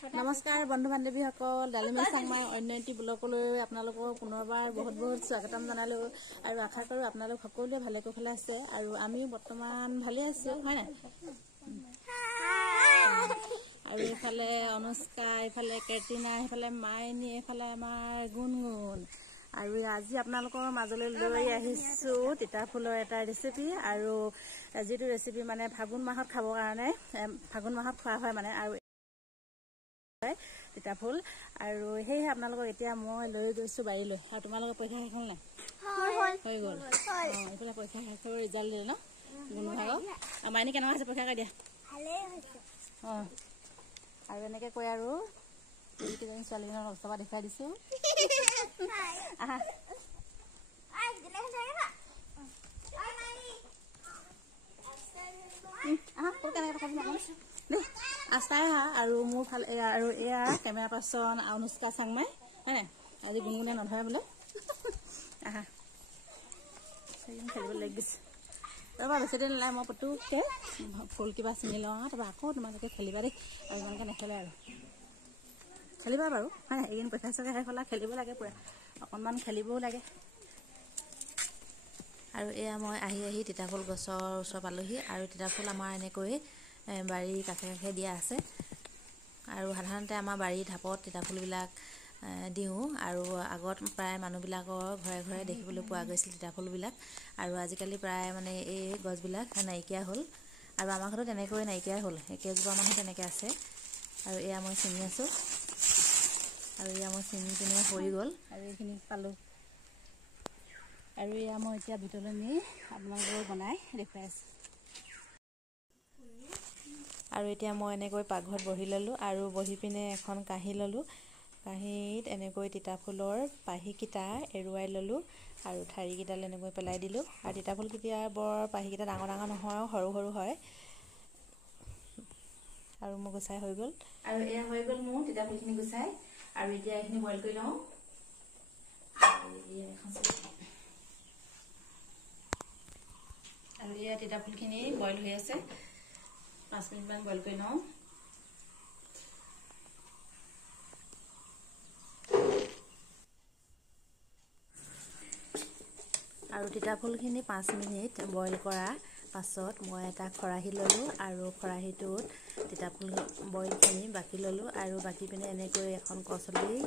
नमस्कार बंधु बान्धवी डालिमिल सांगमार अन्य एटी ब्लगলৈ আপোনালোকক পুনৰবাৰ বহুত বহুত স্বাগতম জনালো আৰু আশা কৰো আপোনালোক সকলোৱে ভালে কুশলে আছে আৰু আমি বৰ্তমান ভালে আছো হয় না আৰু এফালে অনুষ্কা এফালে কেটিনা এফালে মাইনি এফালে আমাৰ গুণগুণ আৰু আজি আপোনালোকৰ মাজলৈ লৈ আহিছো তিতা ফুলৰ এটা ৰেচিপি আৰু যেটো ৰেচিপি মানে ফাগুন মাহত খাবৰ কাৰণে ফাগুন মাহত খোৱা হয় মানে আৰু তিতা ফুল আৰু হেই আপোনালোকক এতিয়া মই লৈ গৈছো বাৰীলৈ আৰু তোমালোকৰ পৰীক্ষা শেষ হ'ল না হৈ গ'ল এইফালে পৰীক্ষা শেষৰ ৰিজাল্ট দিলে ন গুণভাগ মাইনি কেনেকুৱা হৈছে পৰীক্ষা কৰি দিয়া ভালেই হৈছে আৰু এনেকে কৈ আৰু এইকেইজনী ছোৱালীজনীৰ অৱস্থা দেখাই দিছো আহা আস্তাই হা আৰু মোৰ ফালে আৰু এয়া কেমেৰা পাৰ্চন অনুষ্কা চাংমাই হয় আজি গুণগুণে নধৰে বোলে আহা খেলিব লাগিছে ৰবা বেছি দিন নাই মই পটুকে ফুল কিবা চিনি লওঁ তাৰপৰা আকৌ তোমালোকে খেলিবা দেই আৰু ইমানকে নেখেলে আৰু খেলিবা বাৰু হয় এইদিন পৰীক্ষা চৰীক্ষা শেষ হ'লে খেলিব লাগে পুৰা অকণমান খেলিবও লাগে আৰু এয়া মই আহি তিতাফুল গছৰ ওচৰ পালোহি আৰু তিতাফুল আমাৰ এনেকৈ বাৰী কাষে কাষে দিয়া আছে আৰু সাধাৰণতে আমাৰ বাৰী ঢাপত তিতাফুলবিলাক দিওঁ আৰু আগত প্ৰায় মানুহবিলাকৰ ঘৰে ঘৰে দেখিবলৈ পোৱা গৈছিল তিতাফুলবিলাক আৰু আজিকালি প্ৰায় মানে এই গছবিলাক নাইকিয়া হ'ল আৰু আমাৰ ঘৰত তেনেকৈ নাইকিয়া হ'ল একেজোপা মানুহ তেনেকৈ আছে আৰু এয়া মই চিনি আছোঁ আৰু এয়া মই চিনি পিনে সৰি গ'ল আৰু এইখিনি পালোঁ আৰু এয়া মই এতিয়া ভিতৰলৈ নি আপোনালোকক বনাই দেখুৱাই আছোঁ আৰু এতিয়া মই এনেকৈ পাকঘৰত বহি ল'লোঁ আৰু বহি পিনে এখন কাঁহী ল'লোঁ কাঁহীত এনেকৈ তিতাফুলৰ পাহিকেইটা এৰুৱাই ল'লোঁ আৰু ঠাৰিকেইডাল এনেকৈ পেলাই দিলোঁ আৰু তিতাফুলকেইটা বৰ পাহিকেইটা ডাঙৰ ডাঙৰ নহয় সৰু সৰু হয় আৰু মোৰ গুচাই হৈ গ'ল আৰু এয়া হৈ গ'ল মোৰ তিতাফুলখিনি গুচাই আৰু এতিয়া এইখিনি বইল কৰি লওঁ আৰু এয়া তিতাফুলখিনি বইল হৈ আছে 5 মিনিটমান বইল কৰি লওঁ আৰু তিতাফুলখিনি 5 মিনিট বইল কৰা পাছত মই এটা খৰাহি ল'লোঁ আৰু খৰাহিটোত তিতাফুল বইলখিনি বাকি ল'লোঁ আৰু বাকি পিনে এনেকৈ এখন কচলিৰে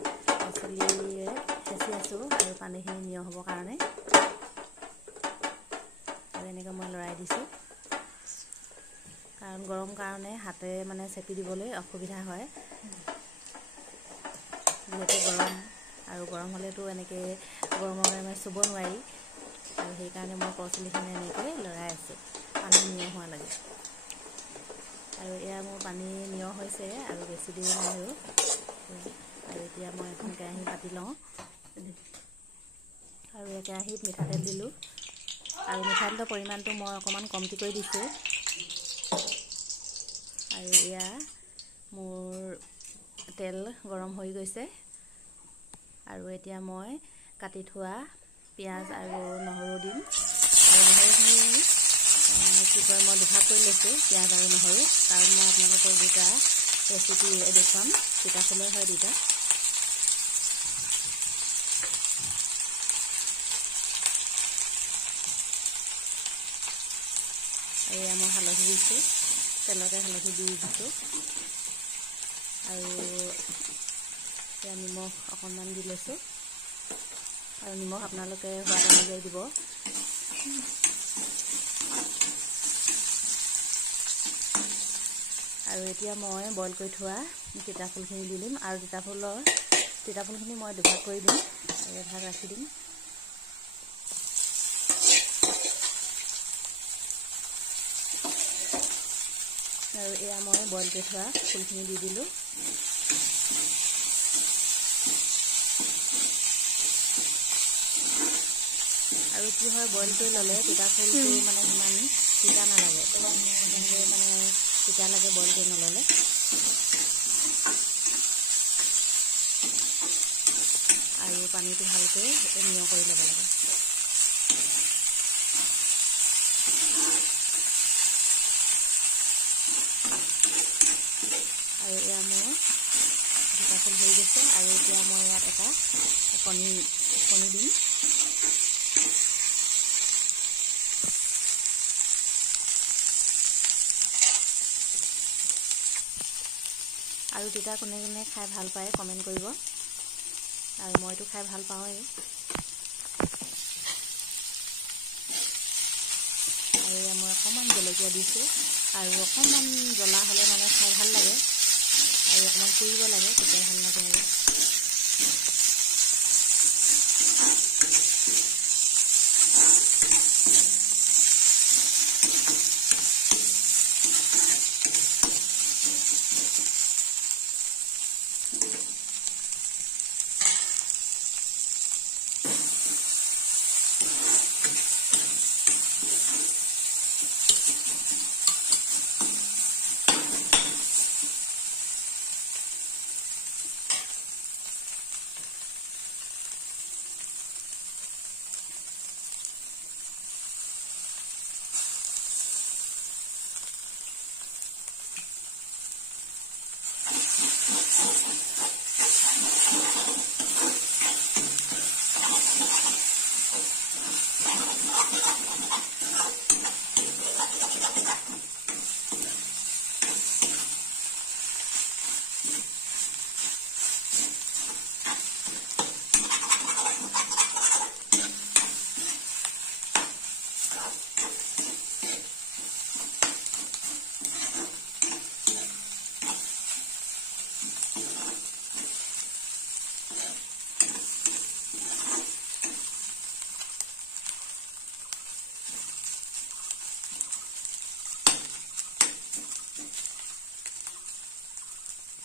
হেঁচি আছোঁ আৰু পানীখিনি নিয় হ'বৰ কাৰণে আৰু এনেকৈ মই লৰাই দিছোঁ কাৰণ গৰম কাৰণে হাতেৰে মানে চেপি দিবলৈ অসুবিধা হয় যিহেতু গৰম আৰু গৰম হ'লেতো এনেকৈ গৰমৰ কাৰণে চুব নোৱাৰি আৰু সেইকাৰণে মই কচলিখিনি এনেকৈ লৰাই আছোঁ পানী নিয় হোৱা লাগে আৰু এয়া মোৰ পানী নিয় হৈছে আৰু বেছি দেৰি নাই আৰু এতিয়া মই এখন কেৰাহী পাতি লওঁ আৰু এই কেৰাহীত মিঠাতেল দিলোঁ আৰু মিঠাতেলৰ পৰিমাণটো মই অকণমান কমকৈ কৰি দিছোঁ আৰু এয়া মোৰ তেল গৰম হৈ গৈছে আৰু এতিয়া মই কাটি থোৱা পিঁয়াজ আৰু নহৰু দিম আৰু নহৰুখিনি কি কয় মই দুভাগ কৰি লৈছোঁ পিঁয়াজ আৰু নহৰু কাৰণ মই আপোনালোকৰ দুটা ৰেচিপি দেখুৱাম তিতাফুলৰ হয় দুটা আৰু এয়া মই হালধি দিছোঁ তেলতে হালধি দি দিছোঁ আৰু এতিয়া নিমখ অকণমান দি লৈছোঁ আৰু নিমখ আপোনালোকে সোৱাদ অনুযায়ী দিব আৰু এতিয়া মই বইল কৰি থোৱা তিতাফুলখিনি দি দিম আৰু তিতাফুলখিনি মই দুভাগ কৰি দিম আৰু এভাগ ৰাখি দিম আৰু এয়া মই বইল কৰি থোৱা ফুলখিনি দি দিলোঁ আৰু কি হয় বইল কৰি ল'লে তিতাফুলটো মানে সিমান তিতা নালাগে যেনেকৈ মানে তিতা লাগে বইল কৰি নল'লে আৰু পানীটো ভালকৈ নিয় কৰি ল'ব লাগে আৰু এয়া মই ফুল হৈ গৈছে আৰু এতিয়া মই ইয়াত এটা কণী দিম। আৰু তিতা কোনে কোনে খাই ভাল পায় কমেণ্ট কৰিব, আৰু মইতো খাই ভাল পাওঁৱেই। আৰু এয়া মই অকণমান জলকীয়া দিছোঁ, আৰু অকণমান জ্বলা হ'লে মানে খাই ভাল লাগে, আৰু অকণমান পুৰিব লাগে তেতিয়া ভাল লাগে।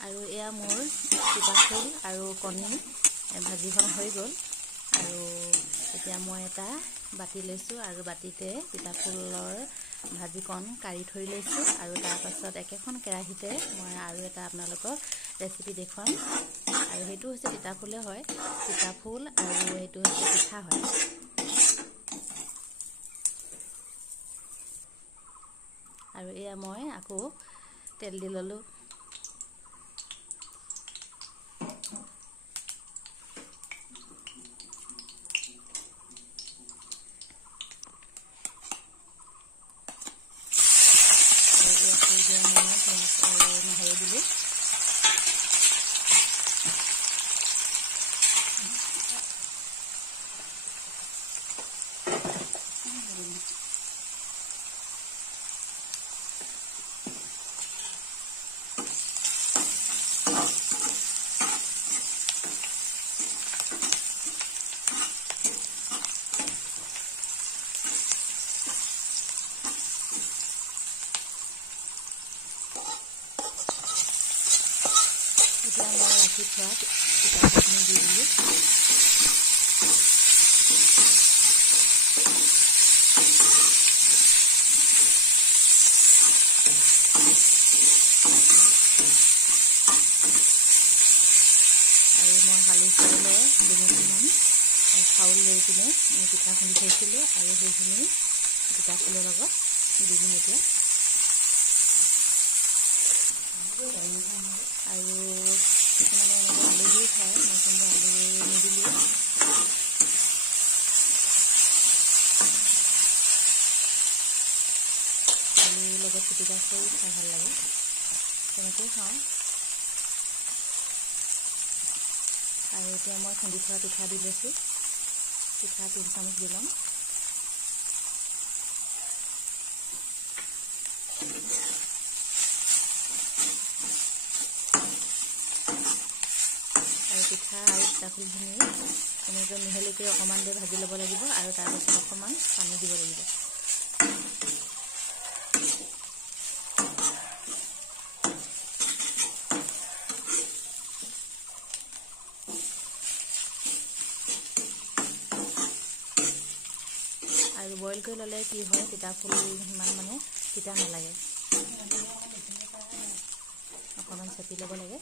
আৰু এয়া মোৰ তিতা ফুল আৰু কণী ভাজিখন হৈ গ'ল। আৰু এতিয়া মই এটা বাতি লৈছোঁ, আৰু বাতিতে তিতা ফুলৰ ভাজিকণ কাঢ়ি থৈ লৈছোঁ। আৰু তাৰপাছত একেখন কেৰাহীতে মই আৰু এটা আপোনালোকক ৰেচিপি দেখুৱাম, আৰু সেইটো হৈছে তিতা ফুলে হয়, তিতা ফুল, আৰু সেইটো হৈছে পিঠা হয়। আৰু এয়া মই আকৌ তেল দি ল'লোঁ। এতিয়া মই ৰাখি থোৱা তিতাখিনি দি দিলোঁ। আৰু মই শালি চাউলৰ 2 মুঠিমান চাউল লৈ কিনে পিঠা খুন্দি থৈছিলোঁ, আৰু সেইখিনি তিতা ফুলৰ লগত দি দিম এতিয়া। আৰু কিছুমানে এনেকৈ আলু দি খায়, মই কিন্তু আলু নিদিলোঁ। আলুৰ লগত পিটিকা কৰি খাই ভাল লাগে, তেনেকৈ খাওঁ। আৰু এতিয়া মই খুন্দি থোৱা পিঠা দি লৈছোঁ, পিঠা 3 চামুচ দি ল'ম। পিঠা আৰু তিতা ফুলখিনি এনেকৈ মিহলিকৈ অকণমান দেৰি ভাজি ল'ব লাগিব, আৰু তাৰপিছত অকণমান পানী দিব লাগিব। আৰু বইল কৰি ল'লে কি হয়, তিতা ফুল সিমান মানে তিতা নালাগে। অকণমান চেপি ল'ব লাগে,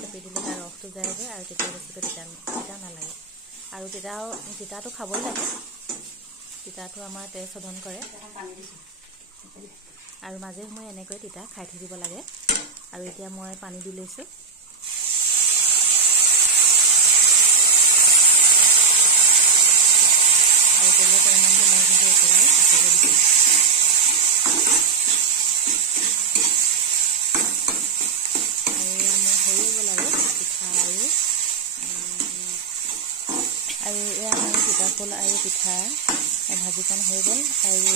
চেপি দিলে তাৰ ৰসটো যায়গৈ, আৰু তেতিয়া বেছিকৈ তিতা নালাগে। আৰু তিতাটো খাবই লাগে, তিতাটো আমাৰ তেজ শোধন কৰে, আৰু মাজে সময়ে এনেকৈ তিতা খাই থাকিব লাগে। আৰু এতিয়া মই পানী দি লৈছোঁ। হ'ব দিছোঁ। আৰু এয়া মোৰ হৈয়ে গ'ল আৰু পিঠা আৰু এয়া মোৰ তিতাফুল আৰু পিঠা ভাজিখন হৈ গ'ল। আৰু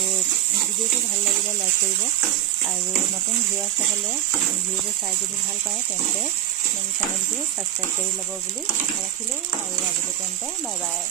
ভিডিঅ'টো ভাল লাগিলে লাইক কৰিব, আৰু নতুন ভিউৱাৰ্ছসকলে ভিডিঅ'টো চাই যদি ভাল পায় তেন্তে মোৰ চেনেলটো ছাবস্ক্ৰাইব কৰি ল'ব বুলি আশা ৰাখিলোঁ। আৰু আগতে তেন্তে বাই বাই।